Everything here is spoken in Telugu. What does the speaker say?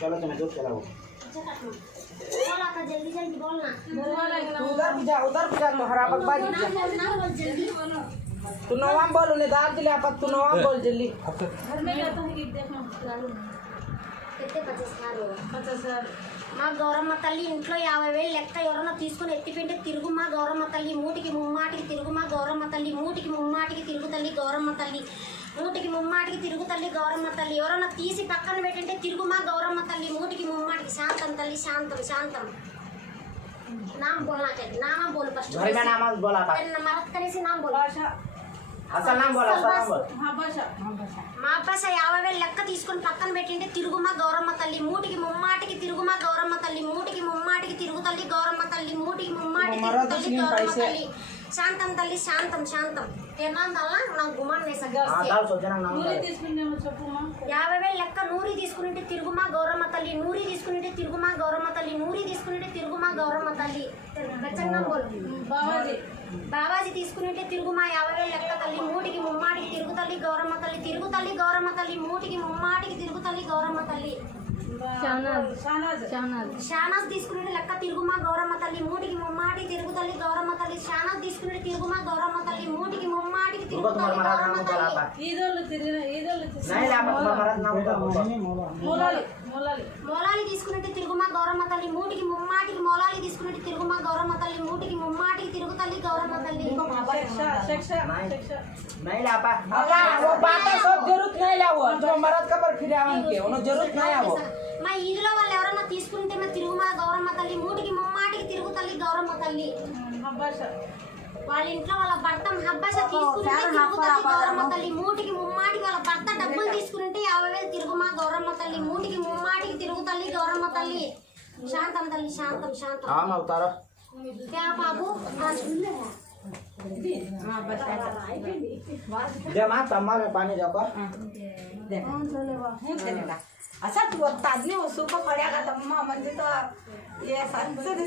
चलो तुम्हें दूध चलाओ। जल्दी जल्दी बोलना। तू उधर भी जा तो हरा बकबाजी जा। तू नवाम बोल उन्हें दाल दिले आप तू नवाम बोल जल्दी। घर में जाता है कि देखना कितने 50,000 మా గౌరమ్మ తల్లి ఇంట్లో 50,000 లెక్క ఎవరన్నా తీసుకుని ఎత్తిపింటే తిరుగు మా గౌరమ్మ తల్లి మూటికి ముమ్మాటికి తిరుగు మా గౌరమ్మ తల్లి మూటికి ముమ్మాటికి తిరుగు తల్లి గౌరమ్మ తల్లి మూటికి ముమ్మాటికి తిరుగు తల్లి గౌరమ్మ తల్లి ఎవరన్నా తీసి పక్కన పెట్టింటే తిరుగు మా గౌరమ్మ తల్లి మూటికి ముమ్మాటికి శాంతం తల్లి శాంతం శాంతం नाम बोलना चाहिए नाम बोल फर्स्ट घर में नाम बोला था मरद करे से नाम बोल असल नाम बोला असल नाम बोल మా భాష 50,000 లెక్క తీసుకొని పక్కన పెట్టింటే తిరుగుమా గౌరమ్మ తల్లి మూటికి ముమ్మాటికి తిరుగుమా గౌరమ్మ తల్లి మూటికి ముమ్మాటికి తిరుగు తల్లి గౌరమ్మ తల్లి మూటికి ముమ్మాటికి తిరుగు తల్లి గౌరమ్మ తల్లి శాంతం తల్లి శాంతం శాంతం ఏనాందల్లా నా గుమాన్ వేసా दाल सोचना नाम నూరి తీసుకున్నాము చెప్పుమా 50,000 లెక్క నూరి తీసుకునింటే తిరుగుమా గౌరమ్మ తల్లి నూరి తీసుకునింటే తిరుగుమా గౌరమ్మ తల్లి నూరి తీసుకునింటే తిరుగుమా గౌరమ్మ తల్లి బచ్చన్న బోల్ బావాజీ బాబాజీ తీసుకునింటే తిరుగుమా 50,000 లెక్క తల్లి మూటికి ముమ్మాటికి తిరుగు తల్లి గౌరమ్మ తల్లి తిరుగు తల్లి గౌరమ్మ తల్లి మూటికి ముమ్మాటికి తిరుగు తల్లి గౌరమ్మ తల్లి షానాజ్ తీసుకునే లెక్క తిరుగుమా గౌరమ్మ తల్లి మూటికి ముమ్మాటికి తిరుగు తల్లి గౌరమ్మ తల్లి షానాజ్ తీసుకునే తిరుగుమా గౌరమ్మ తల్లి మూటికి ముమ్మాటికి తిరుగు తల్లి గౌరమ్మ తల్లి ఈదోళ్ళు తిరిగిన ఈదోళ్ళు नहीं ला तुम्हारा नाम बोला మూలాలి మూలాలి మోలాలి తీసుకునే తిరుగుమా గౌరమ్మ తల్లి మూటికి ముమ్మాటికి మోలాలి తీసుకునే తిరుగుమా గౌరమ్మ తల్లి మూటికి ముమ్మాటికి తిరుగు తల్లి గౌరమ్మ తల్లి नहीं ला पा वो बात सब जरूरत नहीं ला वो तो मरद का पर फिर आवन के उन्हें जरूरत नहीं आवो మా ఈదులో వాళ్ళు ఎవరన్నా తీసుకుంటే మా తిరుగుమా గౌరమ్మ తల్లి మూటికి ముమ్మాటికి తిరుగు తల్లి గౌరమ్మ తల్లి వాళ్ళ ఇంట్లో వాళ్ళ భర్త హబ్బాష తీసుకుంటే తిరుగు తల్లి గౌరమ్మ తల్లి మూటికి ముమ్మాటికి వాళ్ళ భర్త డబ్బులు తీసుకుంటే 50,000 తిరుగుమా గౌరమ్మ తల్లి మూటికి ముమ్మాటికి తిరుగు తల్లి గౌరమ్మ తల్లి శాంతం తల్లి శాంతం శాంతం हां मैं उतारो क्या बाबू दे मां तम्मा में पानी जाको असा तू ताजने उसको पड्या का तम्मा म्हणजे तो ये संसद